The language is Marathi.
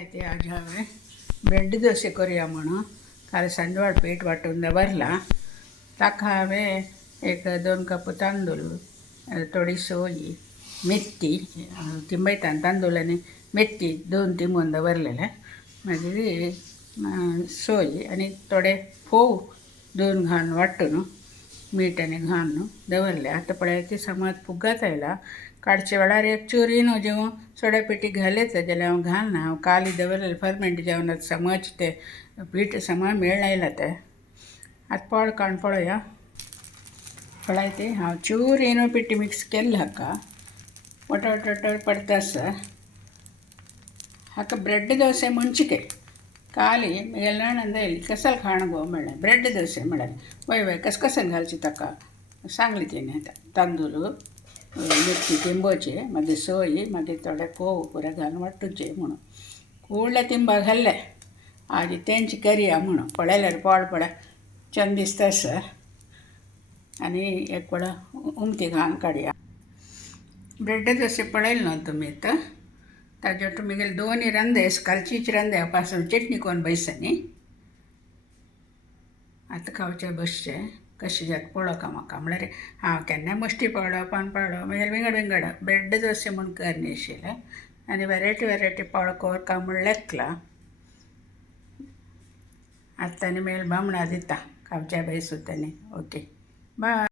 काय ते आज हांवें ब्रेड दोसे करुया म्हणून काल सांजवाळ पीठ वांटून दवरला. ताका हांवें एक 2 कप तांदूळ, थोडी सोय, मेथी तिंबयतान तांदूळ आनी मेथी 2 तिंबून दवरलेले. मागीर सोय आनी थोडे फोव 2 घालून वांटून मीठ आनी घालून दवरले. आतां पळय ती समज फुगत आयला. काडचे वेळार एक चुरीन जेव सोड्या पिठी घालयता जाल्यार हांव घालना. हांव काली दवरलेले फर्मेंट जेवणात समज ते पीठ समज मेळ आयला ते. आतां पळ काडून पळोवया. पळय ते हांव चुरीन पिठी मिक्स केल्ले हाका वटर पडतासर हाका ब्रेड दोसे म्हणचिके. काली म्हगे नणंद येयली कसल खाण गो म्हणलें. ब्रेड दोसे म्हळ्यार वय कसन घालचे ताका सांगली तिणें. तांदूळ मेथी तिंबोवचे, मागीर सोय, मागीर थोडे फोव पुरे घालून वांटूचे म्हणून व्हडले तिंबा घाल्ले. आज तेंची करिया म्हणून पळयल्यार पळय चंद दिसता सर. आनी एक वेळा उमती घालून काडया. ब्रेड दोसे पळयले न्हू तुमी आतां. ताजे तुमी 2 रंदे कालचीच रंदे पासून चटणी कोन्न बैसनी. आतां खावचे बसचे कशें जाता पळोवका म्हाका. म्हळ्यार हांव केन्ना मश्टी पावडो पान पावडो मागीर विंगड ब्रेड दोसे म्हूण करनी आशिल्ले. आनी वेरायटी पावडो कोरका म्हूण लेकला. आतां आनी मागीर बामणा दिता खावच्या बैसूं तांणी. Okay bye.